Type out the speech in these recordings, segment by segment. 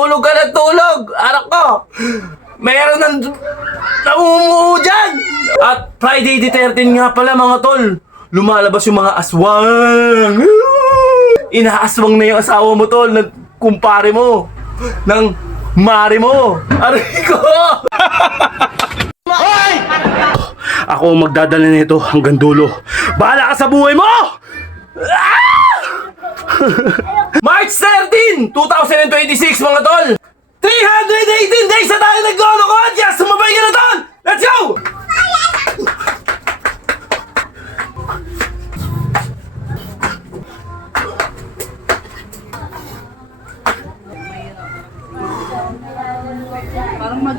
Tulog ka ng tulog! Anak ko! Meron ng namumuo dyan! At Friday the 13 nga pala mga tol. Lumalabas yung mga aswang. Inaaswang na yung asawa mo tol ng kumpare mo. Ng mare mo. Aray ko! Hoy! Ako ang magdadala nito hanggang dulo. Bahala ka sa buhay mo! March 13, 2026 mga tol! 318 days na tayo naglolokot! Yes! Sumabay ka na tol! Let's go! Parang mag...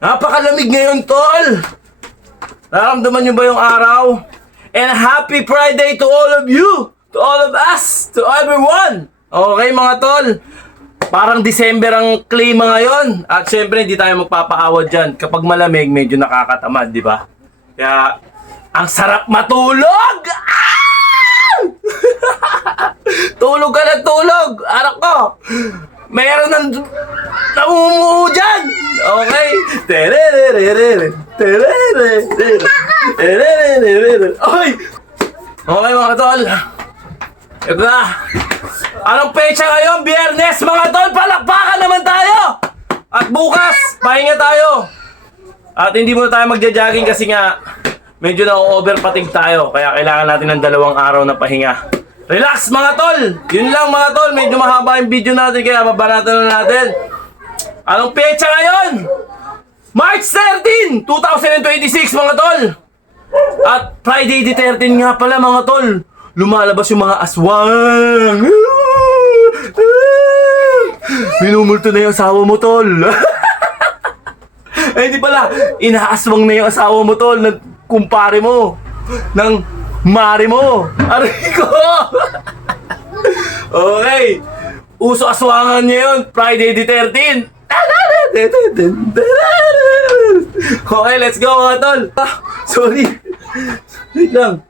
Napakalamig ngayon, tol! Nararamdaman nyo ba yung araw? And happy Friday to all of you! To all of us! To everyone! Okay, mga tol? Parang December ang klima ngayon. At syempre, hindi tayo magpapaawad dyan. Kapag malamig, medyo nakakatamad, di ba? Kaya, ang sarap matulog! Ah! Tulog ka ng tulog! Anak ko! Meron ng namumuo dyan! Okay? Oy! Okay mga tol. Ito na. Anong pecha ngayon? Biyernes mga tol. Palakpakan naman tayo. At bukas, pahinga tayo. At hindi muna tayo magja-jogging kasi nga medyo na-overpatig tayo. Kaya kailangan natin ng 2 araw na pahinga. Relax mga tol! Yun lang mga tol, medyo mahaba yung video natin kaya mabanatan na natin. Anong pecha ngayon? March 13, 2026 mga tol! At Friday the 13 nga pala mga tol. Lumalabas yung mga aswang. Minumulto na yung asawa mo tol. Eh di pala, inaaswang na yung asawa mo tol ng kumpare mo. Ng mare mo! Aray ko! Okay! Uso aswangan niya yun! Friday the 13! Okay, let's go mga tol! Ah, sorry! Wait lang!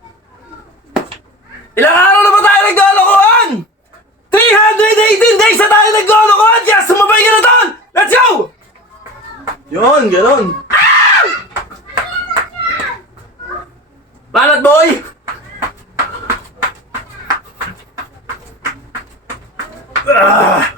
Ilang araw na ba tayo naglolokohan? 318 days na tayo naglolokohan! Yes! Sumabay ka na tol! Let's go! Yun, ganon! Ah! Banat boy! Ah!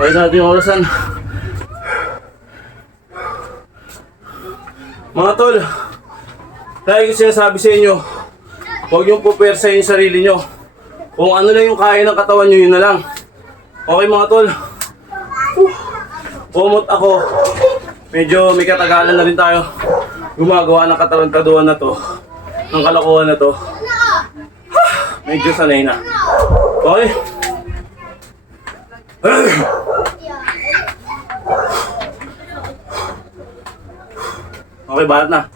Kaya natin yung orasan. Mga tol, tayo ko sinasabi sa inyo, huwag niyong pupersahin yung sarili nyo. Kung ano lang yung kaya ng katawan nyo, yun na lang. Okay mga tol, pumot ako. Medyo may katagalan na rin tayo gumagawa ng katarantaduhan na to, ng kalokohan na to. Medyo sanay na. Okay? Okay, balat na.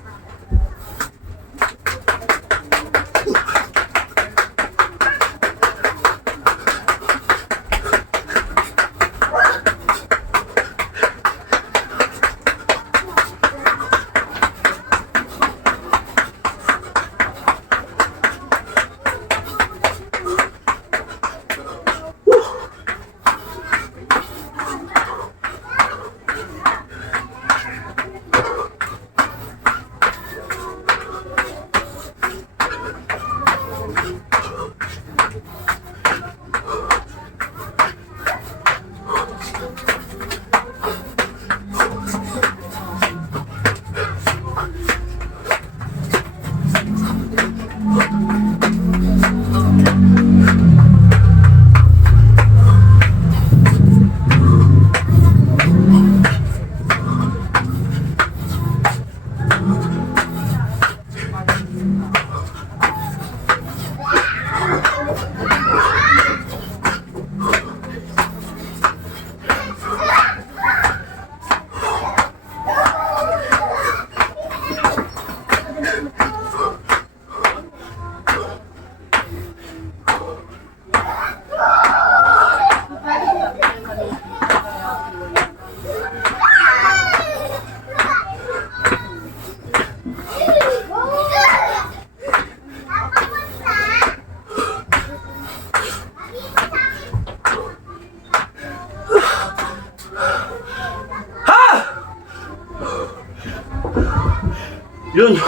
Yun.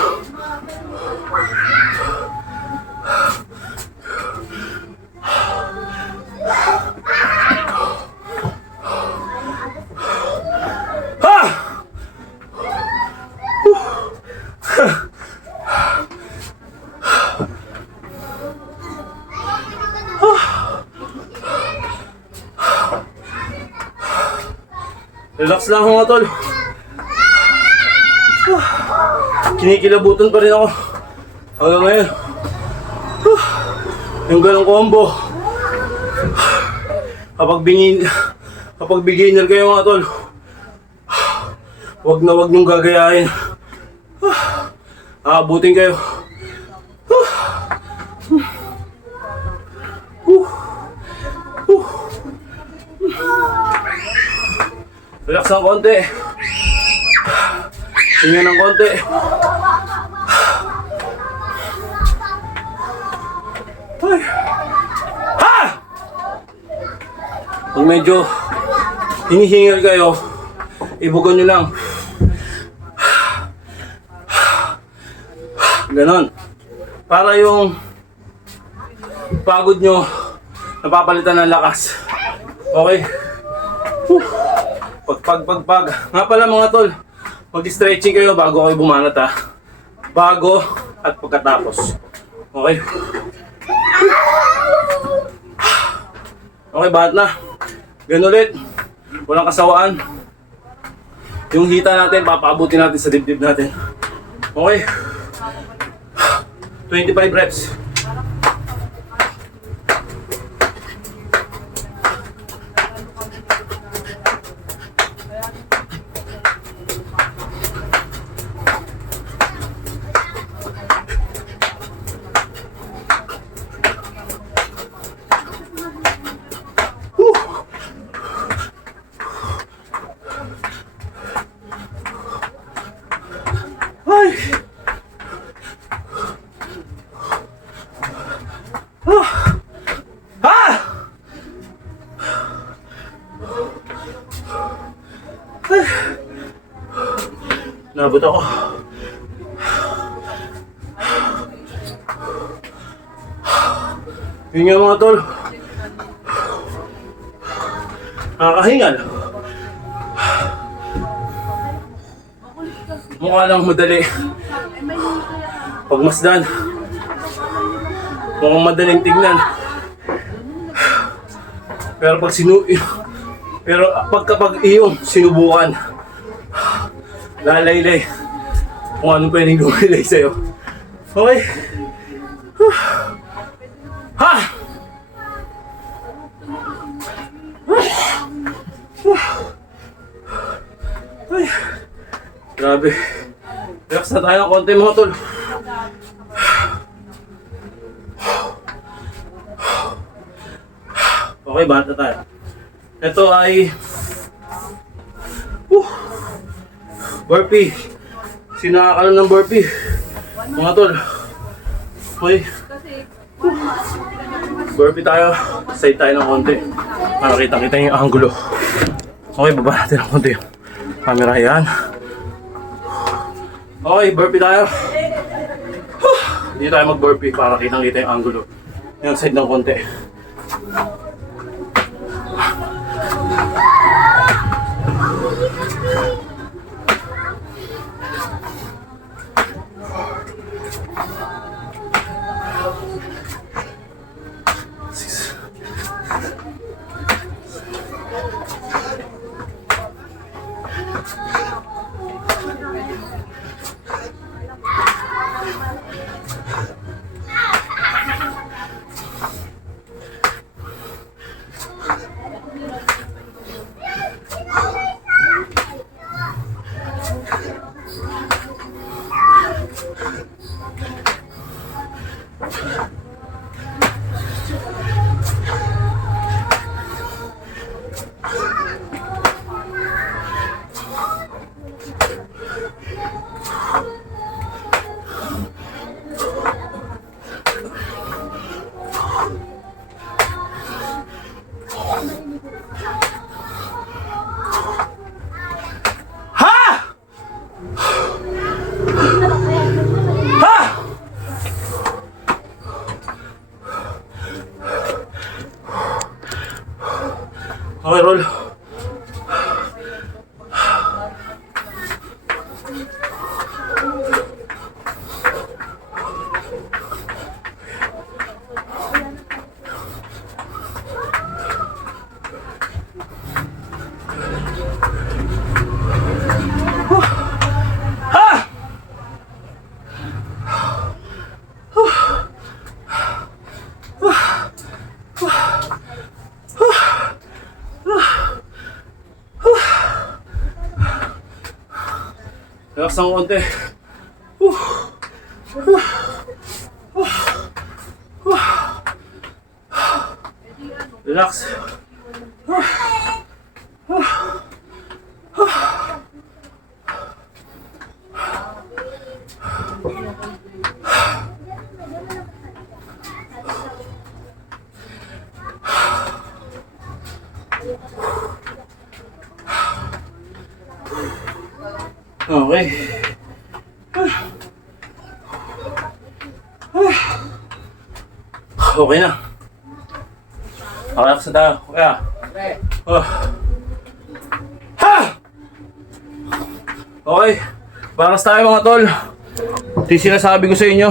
Ha! Relax lang mga tol. Kinikilabutan pa rin ako hanggang ngayon. Yung ganong combo. Kapag beginner kayo mga tol, wag niyong gagayahin. Aabutin kayo. Relax ng konti. Hinga ng konti. Ay. Ha! Pag medyo hinihingal kayo, ibugan nyo lang. Ganon. Para yung pagod nyo napapalitan ng lakas. Okay? Pagpag. Nga pala mga tol, mag-stretching kayo bago kayo bumanat ha. Bago at pagkatapos. Okay? Okay, bahat na. Ganun ulit. Walang kasawaan. Yung hita natin, papaabutin natin sa dibdib natin. Okay? 25 reps. Ay! Nabot ako. Yun nga mga tol. Nakakahingal. Mukha lang madali. Pagmasdan. Mukhang madaling tignan. Pero kapag iyong sinubukan, lalaylay kung anong pwedeng gumilay sa'yo. Okay? Ha! Ay, grabe. Relax na tayo ng konti mga tol. Okay, bata tayo. Ito ay burpee. Sino nakakalam ng burpee? Mga tol. Okay. Burpee tayo. Side tayo ng konti. Para kita yung angulo. Okay, baba natin ng konti. Camera yan. Okay, burpee tayo. Hindi tayo mag-burpee para kita yung angulo. Yung side ng konti. Tol. Relax ng konti. Relax. Okay. Okay na. Relax na tayo. Kaya. Ha! Okay. Baras tayo mga tol. Ito yung sinasabi ko sa inyo.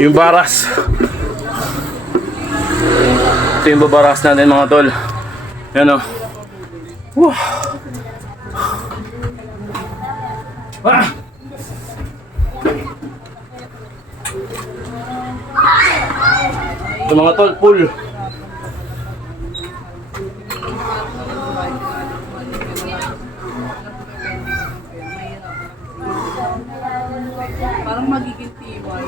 Yung baras. Ito yung babaras natin mga tol. Yan o. Ah! Ito mga tol, pull. Parang magiging tiwai.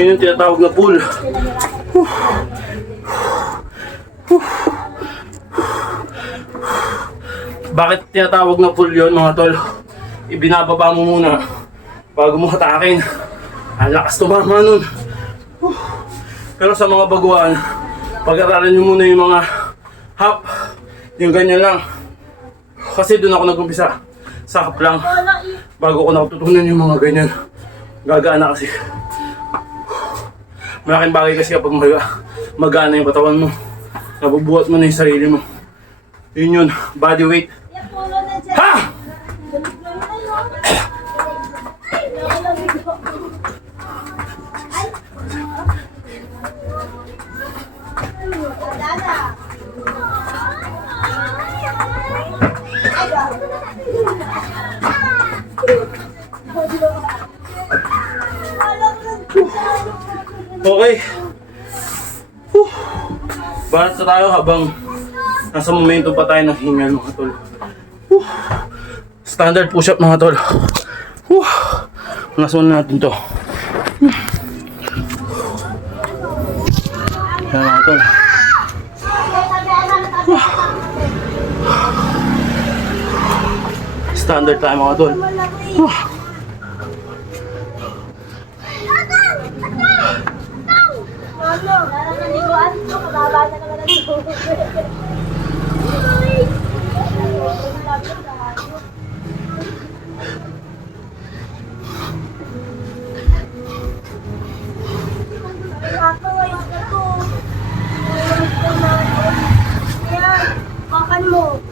Yun yung tinatawag na pool. Bakit tinatawag na pool yun mga tol? Ibinababa mo muna bago mo hatakin. Ang lakas tumama nun. Pero sa mga baguhan, pag-aralan nyo muna yung mga hop, yung ganyan lang. Kasi doon ako nag-umpisa. Sa hop lang. Bago ko natutunan yung mga ganyan. Gagaan na kasi. Malaking bagay kasi kapag magana yung katawan mo. Nabubuhat mo na yung sarili mo. Yun yun, body weight. Ha! Okay. Barat na tayo habang nasa momento pa tayo ng hingal mga tol. Standard push-up mga tol. Nasunan natin to. Yan mga tol. Standard tayo mga tol. Makan mo.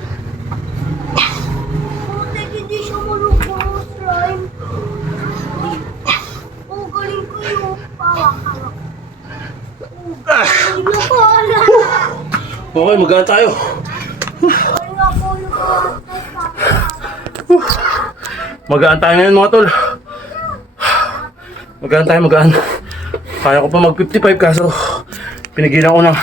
Putik, hindi siya marunong slime. Oh, galing ko yung pawak-hawak. Galing na ko, ala. Okay, magana tayo. Galing ako yung pawak. Magaan tayo ngayon mga tol. Magaan tayo, magaan. Kaya ko pa mag 55 kaso pinigilan ko na.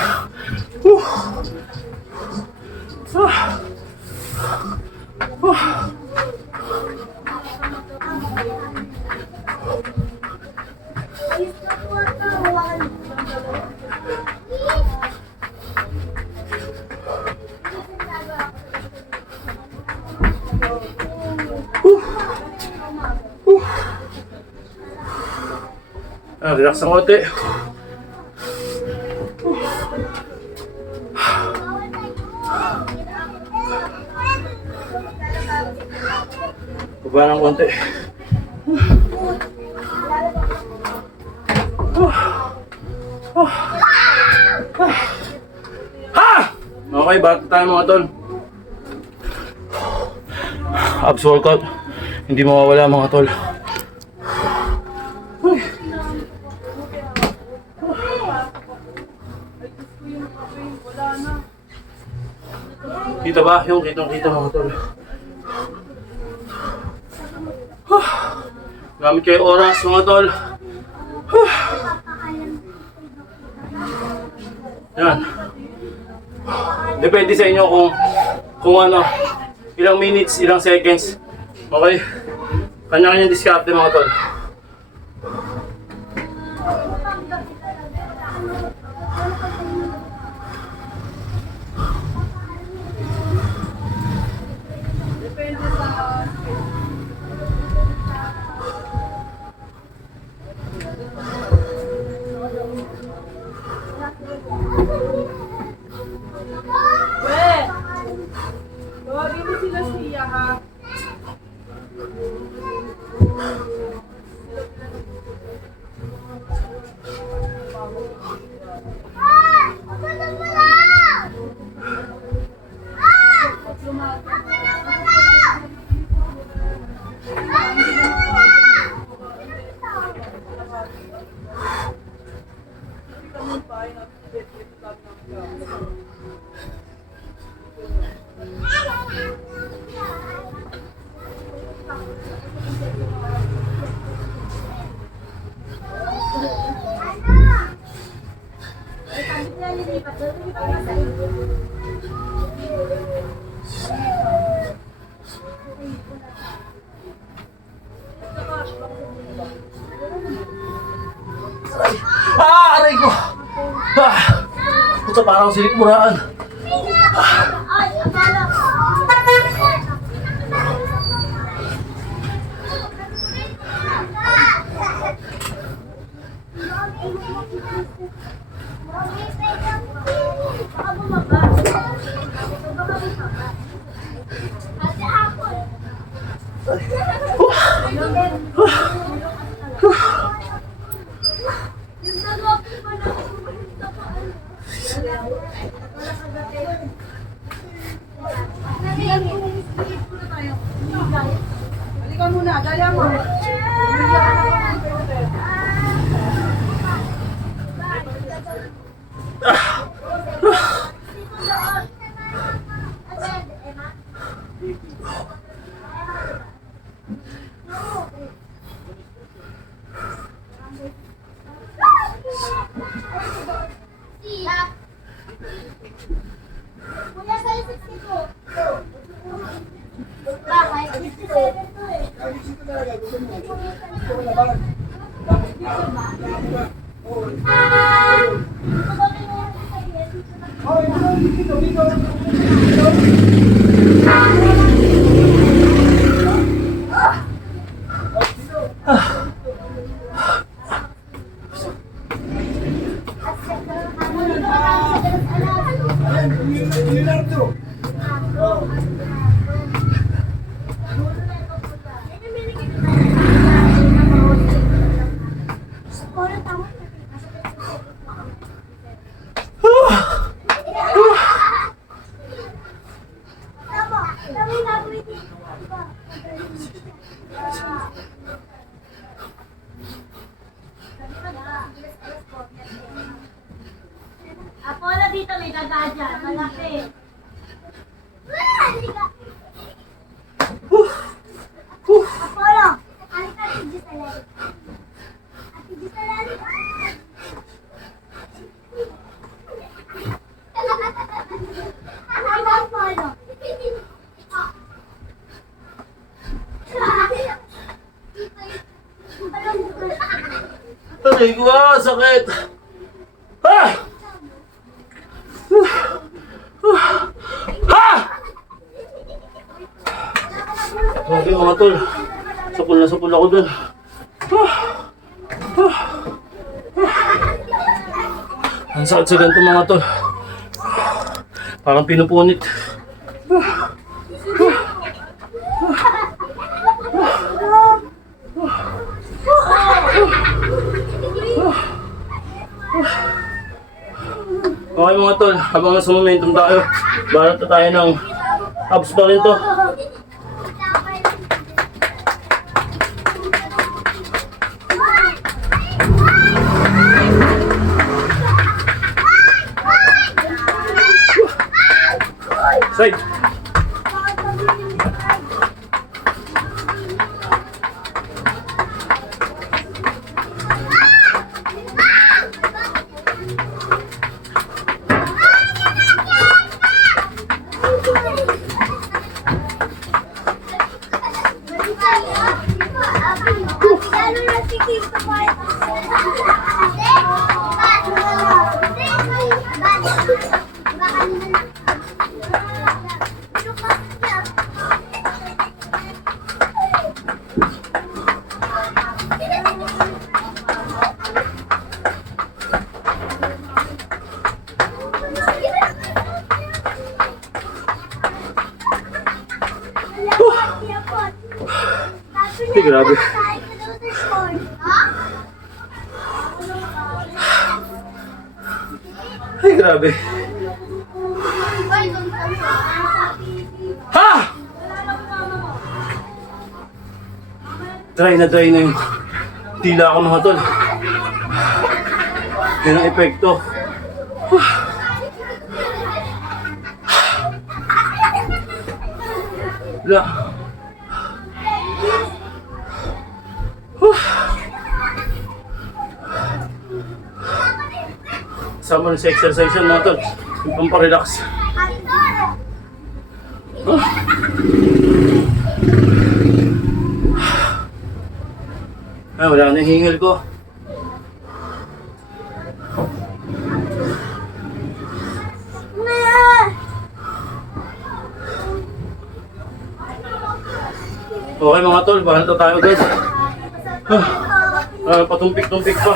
Ayos na po ang kawan. Relax ng konti. Baba ng konti. Ha! Okay, bata tayo mga tol. Abs workout. Hindi mawawala mga tol. Kita ba? Yung kitang-kita mga tol. Gamit kayo oras mga tol. Yan. Depende sa inyo kung ano, ilang minutes, ilang seconds. Okay? Kanya-kanyang diskarte mga tol. Tawagin mo sila siya ha. Aray ko! Puta, parang silikmuraan. Ay, akala ko. Baka bumaba. Baka bumaba. Kasi ako. Yung dalawa ko pa na sa paan. Halika muna, dala mo. Kuya, sa'yo 62. Bakit? 67 to eh. Apollo dito may daga dyan, malaki. Apollo, ano ka tigil sa lalim? Tigil sa lalim. Ano ba Apollo? Aray ko, sakit! Ah! Ha! Okay mga tol, sapul na sapul ako dun. Ang sakit sa ganito mga tol. Parang pinupunit. Okay mga tol, habang nasa momentum tayo, barat na tayo ng abs pa rin to. Side. Ay, grabe. Ay, grabe. Ha! Dry na yung tila ko mga tol. Yan ang epekto. Wala. Sama rin sa exercise yan mga tol. Yung pamparelax. Ay, wala na yung hingil ko. Okay mga tol, bahala tayo guys. Patumpik-tumpik pa.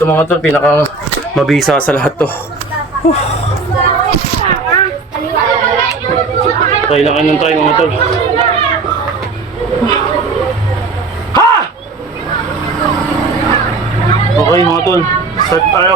Ito mga tol, pinaka mabisa sa lahat to. Try lang kayo ng try mga tol. Ha! Okay mga tol, start tayo.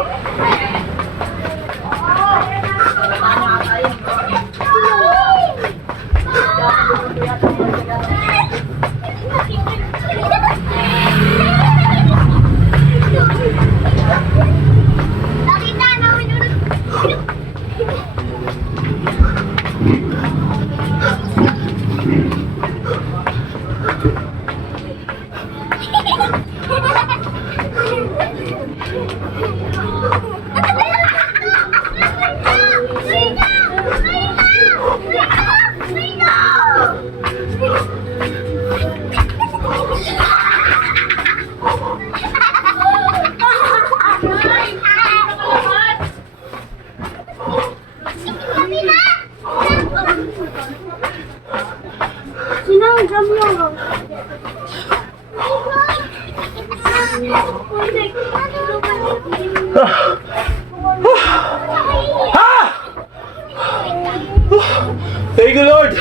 Thank you, Lord.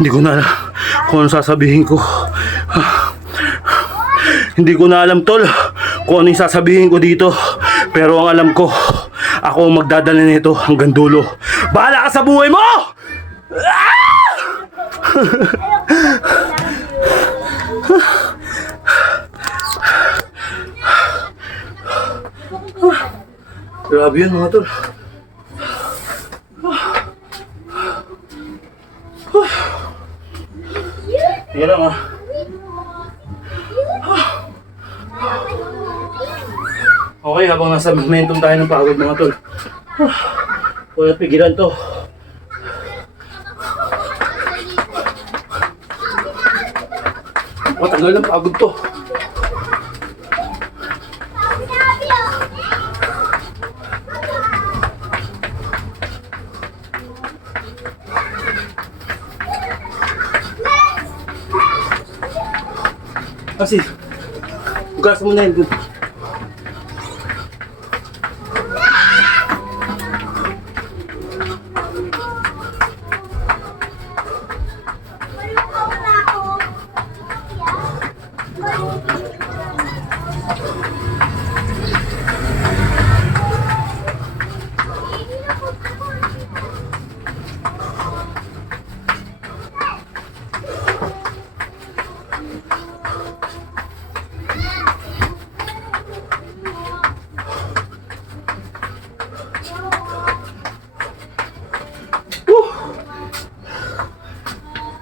Hindi ko na alam kung ano sasabihin ko. Hindi ko na alam tol kung ano yung sasabihin ko dito. Pero ang alam ko, ako ang magdadala nito hanggang dulo. Bahala ka sa buhay mo! Grabe yun mga tol. Yan lang ah. Okay, habang nasa momentum tayo ng pagod mga tol. Wala pigilan to. Matagal ng pagod to. Kasi, hugas mo na yun. Malungkot na ako.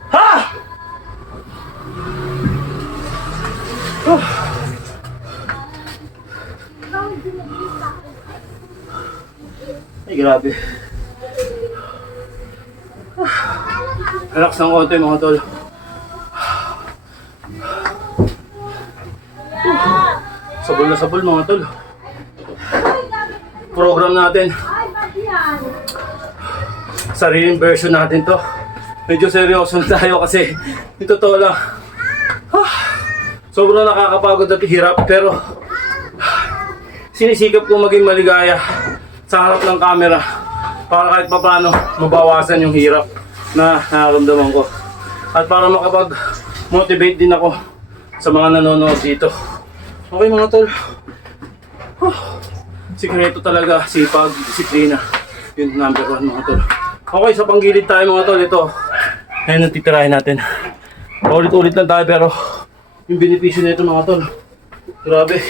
Ha! Ay, grabe. Relax ng konti mga tol. Sabol na sabol mga tol. Program natin. Ay, ba't yan? Sariling version natin to. Medyo seryoso na tayo kasi ito totoo lang. Sobrang nakakapagod at hirap pero sinisikap ko maging maligaya sa harap ng camera para kahit papaano mabawasan yung hirap na nararamdaman ko. At para makapag-motivate din ako sa mga nanonood dito. Okay mga tol. Sikreto talaga, sipag, disiplina. Yun number 1 mga tol. Okay, sa panggilid tayo mga tol. Ito, ayun ang titirahin natin. Ulit-ulit lang tayo pero yung benepisyo nito mga tol, grabe.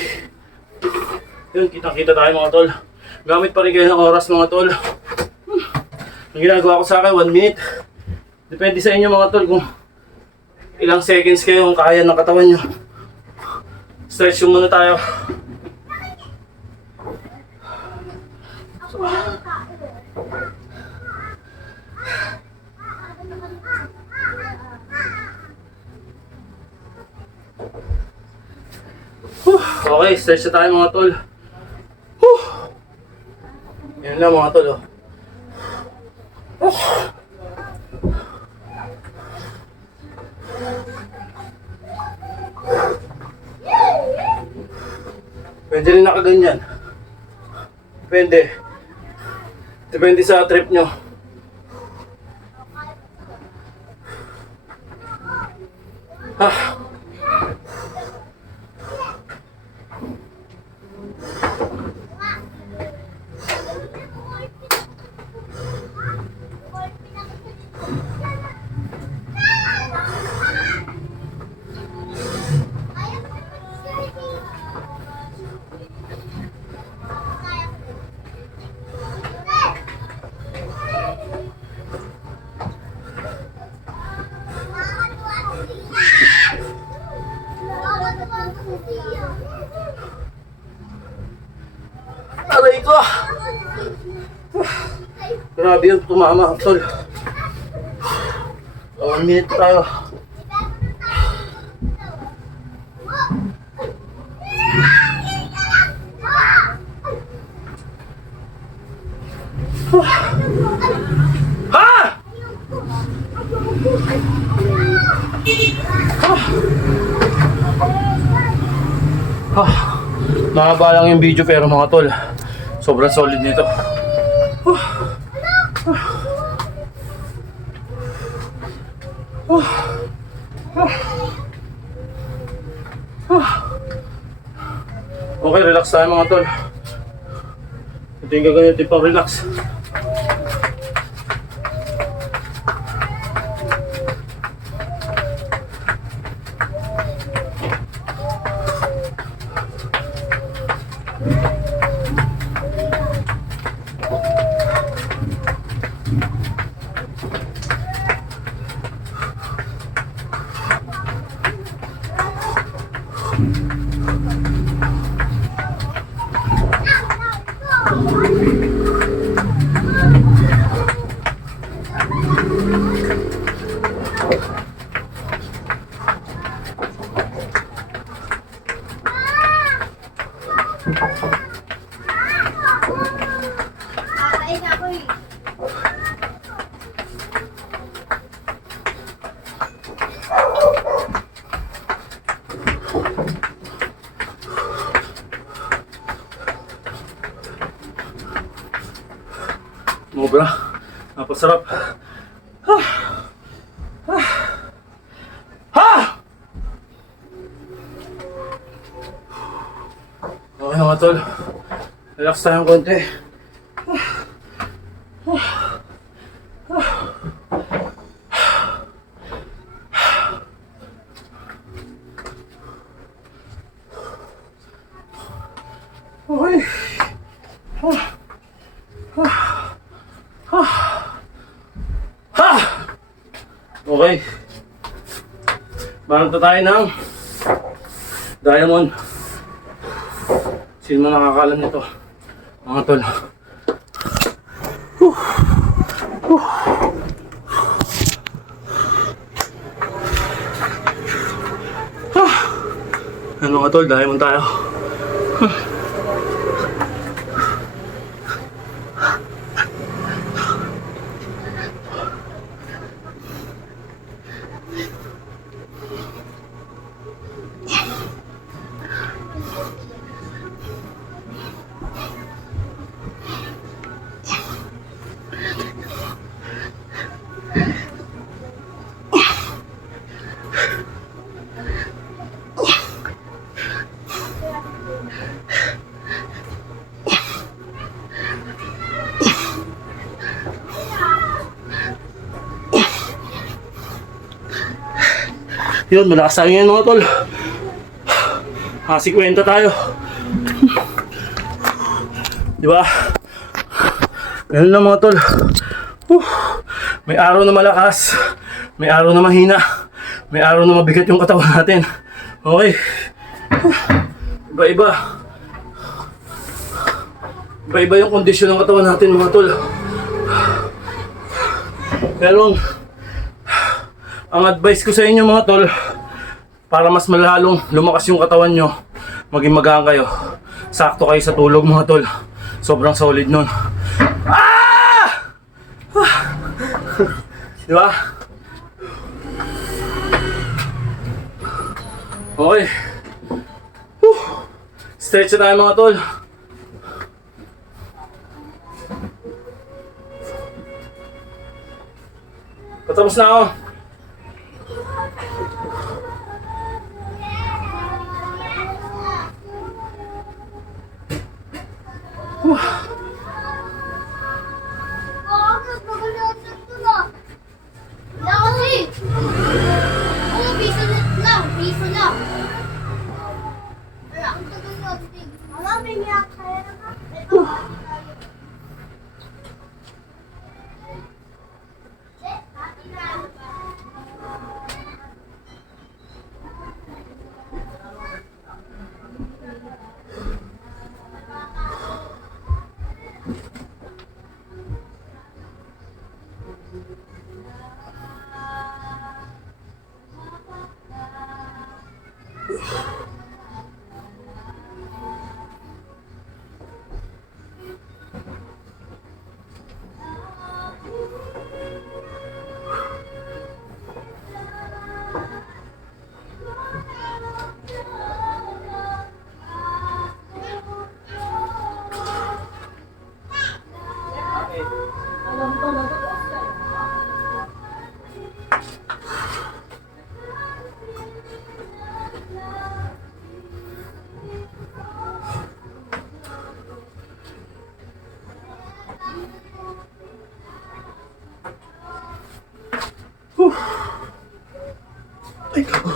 Yun, kitang-kita tayo mga tol. Gamit pa rin kayo ng oras mga tol. Ang ginagawa ko sa akin, 1 minute. Depende sa inyo mga tol kung ilang seconds kayo kung kaya ng katawan nyo. Stretch yung muna tayo. Okay, stretch na tayo mga tol. Yan lang mga tol. Pwede rin nakaganyan. Depende. Depende sa trip nyo. Aray ko! Grabe yung tumama, tol. 1 minute tayo. Ha! Mahaba lang yung video pero mga tol, sobrang solid nito. Okay, relax tayo mga tol. Ito yung gagawin pang relax. Kakain ako eh. Mobra. Napasarap. Ha! Ha! Ha! Okay mga tol. Relax tayong konti. Okay. Okay. Barang tayo ng diamond. Sino man nakakalam nito? Mga tol. Ano mga tol, diamond tayo. Yun, malakas tayo ngayon mga tol. Kwenta tayo. Diba? Ganun lang mga tol. May araw na malakas. May araw na mahina. May araw na mabigat yung katawan natin. Okay. Iba-iba. Iba-iba yung kondisyon ng katawan natin mga tol. Pero ang advice ko sa inyo mga tol, para mas malalong lumakas yung katawan nyo, maging magaan kayo. Sakto kayo sa tulog mga tol. Sobrang solid nun. Ah! Diba? Okay. Stretch na tayo mga tol. Patapos na ako. Ay, ko.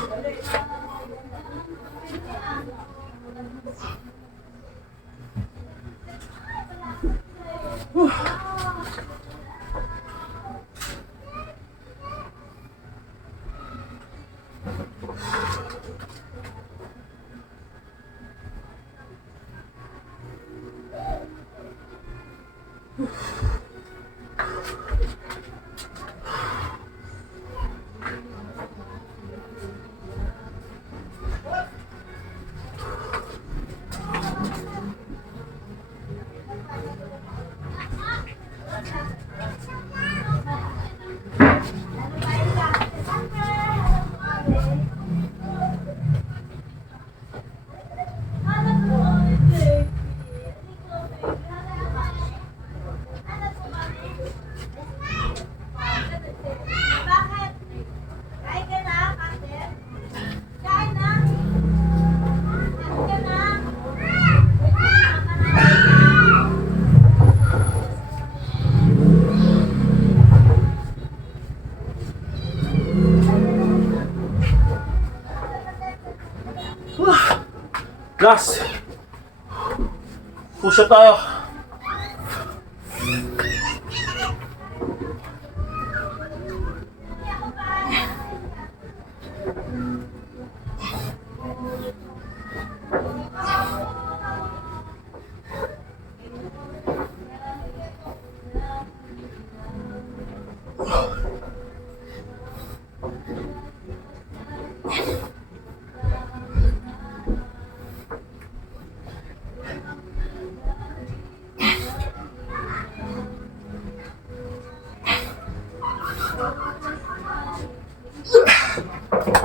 Last. Push up tayo.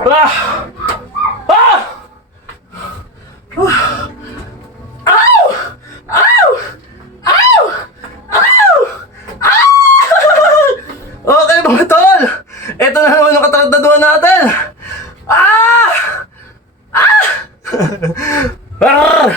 Ah! Ah! Ow! Ow! Ow! Ow! Ah! Okay mga tol! Ito na naman ang katardaduhan natin! Ah! Ah! Ah!